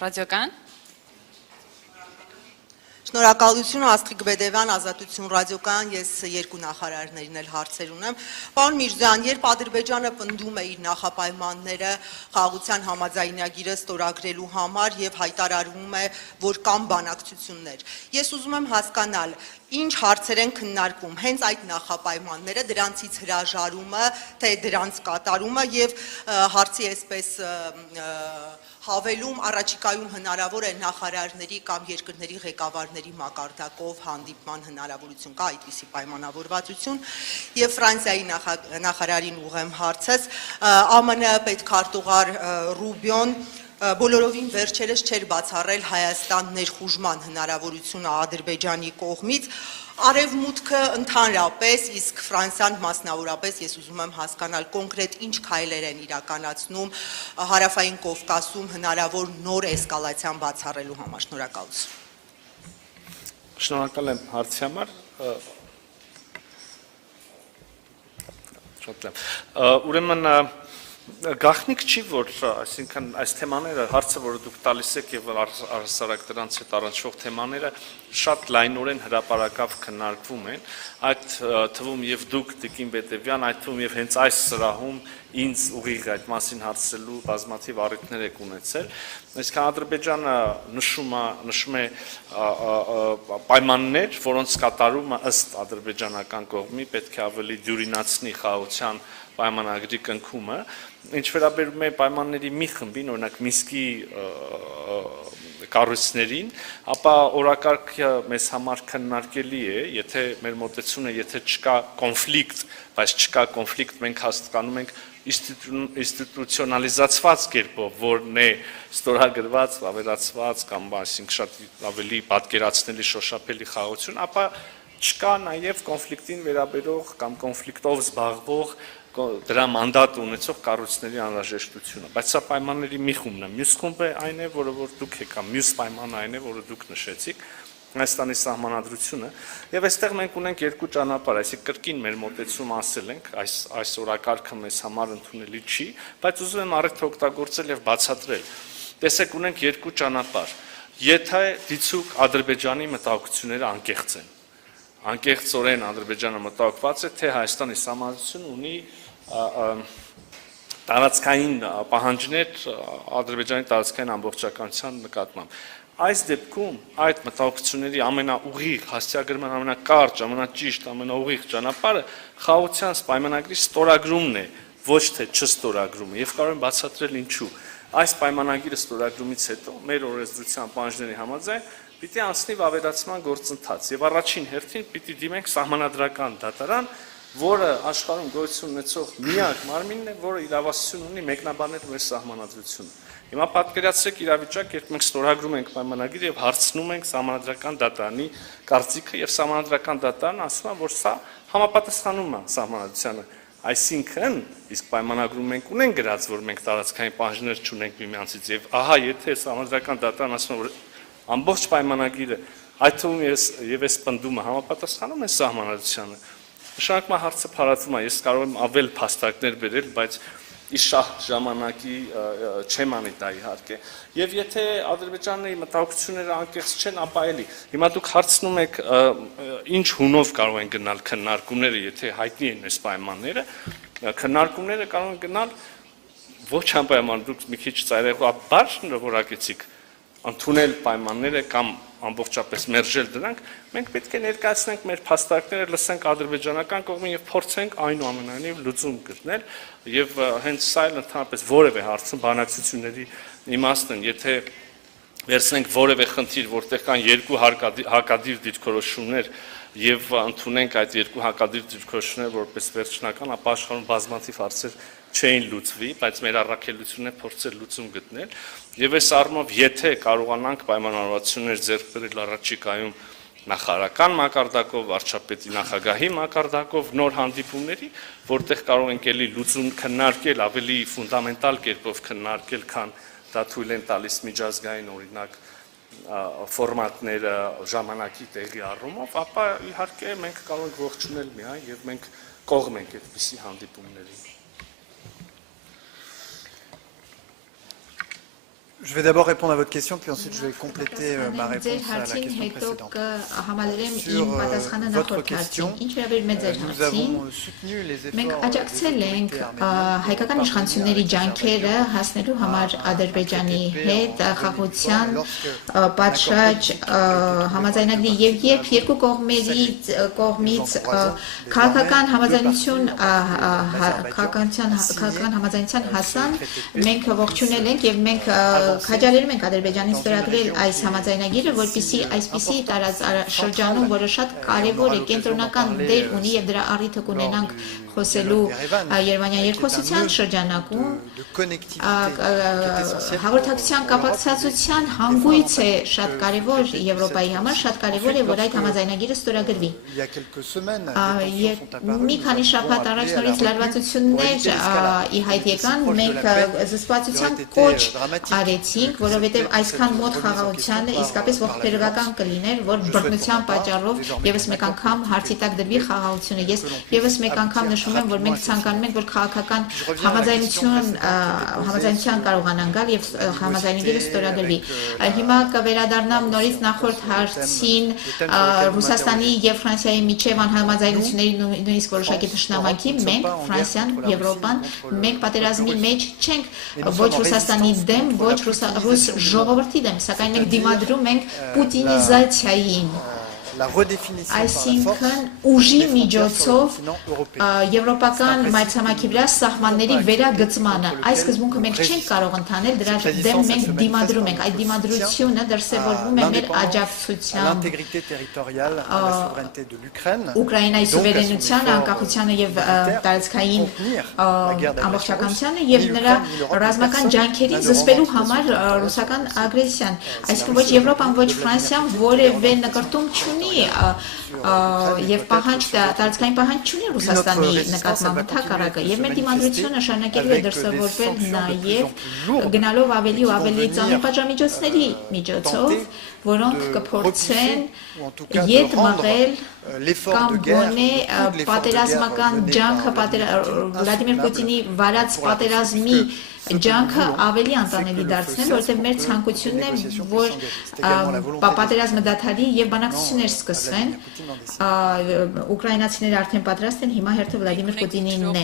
Ռադիոկան։ Շնորհակալություն Աստղիկ Բեդևյան, Ազատություն ռադիոկայան, ես երկու նախարարներին էլ հարցեր ունեմ։ Պարոն Միրզոյան, երբ Ադրբեջանը պնդում է իր նախապայմանները խաղաղության համաձայնագիրը ստորագրելու համար եւ հայտարարում է, որ կան բանակցություններ, ես ուզում եմ հասկանալ, ինչ հարցեր են քննարկվում, հենց այդ նախապայմանները, դրանցից հրաժարումը, թե դրանց կատարումը եւ հարցի այսպես հավելում առաջիկայում հնարավոր է նախարարների կամ երկրների ղեկավարների մակարդակով հանդիպման հնարավորություն կա այդպիսի պայմանավորվածություն եւ Ֆրանսիայի նախարարին ուղեմ հարցս ԱՄՆ պետքարտուղար Ռուբիոն բոլորովին վերջերս չէր բացառել Հայաստան ներխուժման հնարավորությունը Ադրբեջանի կողմից Արևմուտքը ընդհանրապես, իսկ Ֆրանսիան մասնավորապես, ես ուզում եմ հասկանալ կոնկրետ ինչ քայլեր են իրականացնում Հարավային Կովկասում հնարավոր նոր էսկալացիան բացառելու համար, շնորհակալություն։ Շնորհակալ եմ հարցի համար։ Ուրեմն գաղտնիք չի, որ այսինքն այս թեմաները, հարցը, որը դուք տալիս եք եւ առհասարակ դրանց հետ առնչվող թեմաները շատ լայնորեն հրապարակավ քննարկվում են, այդ թվում եւ դուք Տիկին Բեդևյան, այդ թվում եւ հենց այս սրահում ինձ ուղիղ այդ մասին հարցելու բազմաթիվ առիթներ եք ունեցել, այսինքն Ադրբեջանը նշում է պայմաններ, որոնց կատարումը ըստ ադրբեջանական կողմի պետք է ավելի դյուրինացնի խաղաղության պայմանագրի կնքումը, ինչ վերաբերում է պայմանների մի խմբին, օրինակ Միսկի կառույցներին, ապա օրակարգը մեզ համար քննարկելի է, եթե մեր մոտեցումը, եթե չկա կոնֆլիկտ, բայց չկա կոնֆլիկտ, մենք հասկանում ենք ինստիտուցիոնալիզացված կերպով, որն է ստորագրված, ավերացված կամ այսինքն շատ ավելի պատկերացնելի շոշափելի խաղաղություն, ապա չկա նաև կոնֆլիկտին վերաբերող կամ կոնֆլիկտով զբաղվող դրա մանդատ ունեցող կառույցների անհրաժեշտությունը, բայց սա պայմանների մի խումբն է, մյուս խումբը այն է, որը որ դուք եք, մյուս պայմանը այն է, որը դուք նշեցիք, Հայաստանի սահմանադրությունը, եւ այստեղ մենք ունենք երկու ճանապարհ, այսինքն կրկին մեր մոտեցում ասել ենք, այս օրակարգը մեզ համար ընդունելի չի, բայց ուզում եմ առիթ օգտագործել եւ բացատրել։ Տեսեք, ունենք երկու ճանապարհ։ Եթե դիցուկ Ադրբեջանի մտահոգությունները անկեղծ են, անկեղծորեն Ադրբեջանը մտահոգված է, թե Հայաստանի սահմանադրությունը ունի տարածքային պահանջներ Ադրբեջանի տարածքային ամբողջականության նկատմամբ։ Այս դեպքում այդ մտահոգությունների ամենաուղիղ, հասցեագրման ամենակարճ, ամենաճիշտ, ամենաուղիղ ճանապարհը խաղաղության պայմանագրի ստորագրումն է, ոչ թե չստորագրումը, եւ կարող եմ բացատրել ինչու։ Այս պայմանագիրը ստորագրումից հետո մեր օրենսդրության պահանջների համաձայն պիտի անցնի վավերացման գործընթաց եւ առաջին հերթին պիտի դիմենք սահմանադրական դատարան, որը աշխարհում գոյություն ունեցող միակ մարմինն է, որը իրավասություն ունի մեկնաբանել մեր սահմանադրությունը։ Հիմա պատկերացրեք իրավիճակ, երբ մենք ստորագրում ենք պայմանագիր եւ հարցնում ենք սահմանադրական դատարանի կարծիքը եւ սահմանադրական դատարանը ասում է, որ սա համապատասխանում է սահմանադրությանը։ Այսինքն, իսկ պայմանագրում մենք ունենք գրած, որ մենք տարածքային պահանջներ չունենք միմյանցից եւ ահա եթե սահմանադրական դատարանը ասում է, որ ամբողջ պայմանագիրը, այդ թվում եւ այս պնդումը համապատասխանում է սահմանադրությանը, նշանակում հարցը փարատվում է, ես կարող եմ ավել փաստարկներ բերել, բայց իշահ ժամանակի չեմ անի դա իհարկե, եւ եթե Ադրբեջանի մտահոգությունները անկեղծ չեն, ապա էլի, հիմա դուք հարցնում եք ինչ հունով կարող են գնալ քննարկումները, եթե հայտնի են այս պայմանները, քննարկումները կարող են գնալ ոչ անպայման, դուք մի քիչ ծայրահեղ որակեցիք ընդունել պայմանները կամ ամբողջապես մերժել դրանք, մենք պետք է ներկայացնենք մեր փաստարկները, լսենք ադրբեջանական կողմին եւ փորձենք այնուամենայնիվ լուծում գտնել եւ հենց սա էլ ընդհանրապես որևէ հարցում բանակցությունների իմաստն են, եթե վերցնենք որևէ խնդիր, որտեղ կան երկու հակադիր դիրքորոշումներ եւ ընդունենք այդ երկու հակադիր դիրքորոշումները որպես վերջնական, ապա աշխարհում բազմաթիվ հարցեր չէին լուծվի, բայց մեր առաքելությունն է փորձել լուծում գտնել եւ այս առումով եթե կարողանանք պայմանավորվածություններ ձեռք բերել առաջիկայում նախարարական մակարդակով, վարչապետի նախագահի մակարդակով նոր հանդիպումների, որտեղ կարող ենք էլի լուծում քննարկել ավելի ֆունդամենտալ կերպով քննարկել, քան դա թույլ են տալիս միջազգային օրինակ ֆորմատները ժամանակի տեղի առումով, ապա իհարկե մենք կարող ենք ողջունել միայն եւ մենք կողմ ենք այդպիսի հանդիպումների։ Je vais d'abord répondre à votre question, puis ensuite je vais compléter ma Ձեր réponse à la հարցին question հետո précédente. կհամալրեմ Sur իմ պատասխանը votre նախորդ question, հարցին։ Ինչ վերաբերում է ձեր nous հարցին, avons soutenu les մենք efforts աջակցել des ենք autorités arméniennes հայկական pour իշխանությունների parvenir avec ջանքերը l'Azerbaïdjan հասնելու համար à un Ադրբեջանի traité de paix հետ en խաղաղության bonne et due forme. Et lorsque պատշաճ un accord politique a été trouvé համաձայնագրի par եւ երբ երկու կողմից քաղաքական համաձայնություն քաղաքական համաձայնության հասան, մենք ողջունել ենք եւ մենք քաջալերում ենք Ադրբեջանին ստորագրել այս համաձայնագիրը, որպեսզի այսպիսի տարածաշրջանում, որը շատ կարևոր է, կենտրոնական դեր ունի եւ դրա առիթը կունենանք խոսելու Երևանյան երկխոսության շրջանակում հաղորդակցության կապակցության հանգույց է շատ կարևոր Եվրոպայի համար, շատ կարևոր է, որ այդ համաձայնագիրը ստորագրվի։ Մի քանի շաբաթ առաջ նորից լարվածություններ ի հայտ եկան, մենք զսպվածության կոչ արեցինք, որովհետև այսքան մոտ խաղաղությանը իսկապես ողբերգական կլիներ, որ բռնության պատճառով եւս մեկ անգամ հարցի տակ դրվի խաղաղությունը։ Ես եւս մեկ անգամ նշում եմ, որ մենք ցանկանում ենք, որ քաղաքական համաձայնության կարողանան գալ եւ համաձայնագիրը ստորագրվի։ Հիմա կվերադառնամ նորից նախորդ հարցին Ռուսաստանի եւ Ֆրանսիայի միջև անհամաձայնությունների նույնիսկ որոշակի թշնամանքի մենք Ֆրանսիան, Եվրոպան, մենք պատերազմի մեջ չենք ոչ Ռուսաստանի դեմ, ոչ ռուս ժողովրդի դեմ, սակայն մենք դիմադրում ենք պուտինիզացիային, այսինքն ուժի միջոցով եվրոպական մայրցամաքի վրա սահմանների վերագծմանը։ Այս սկզբունքը մենք չենք կարող ընդանել, դրա դեմ մենք դիմադրում ենք, այդ դիմադրությունը դրսևորվում է մեր աջակցությամբ Ուկրաինայի սուվերենությանը, անկախությանը եւ տարածքային ամբողջականությանը եւ նրա ռազմական ջանքերին զսպելու համար ռուսական ագրեսիան։ Այսինքն ոչ Եվրոպան, ոչ Ֆրանսիան որևէ նկարտում չունի եւ տարածքային պահանջ չունի Ռուսաստանի նկատմամբ ընդհակառակը եւ մեր դիմադրությունը շարունակելու է դրսևորվել նաեւ գնալով ավելի ու ավելի ծանր պատժամիջոցների միջոցով, որոնք կփորձեն ետ մղել կամ գոնե պատերազմական ջանքը Վլադիմիր Պուտինի վարած պատերազմի ջանքը ավելի անտանելի դարձնել, որովհետև մեր ցանկությունն է, որ պատերազմը դադարի եւ բանակցություններ սկսվեն։ Ուկրաինացիները արդեն պատրաստ են, հիմա հերթը Վլադիմիր Պուտինինն է։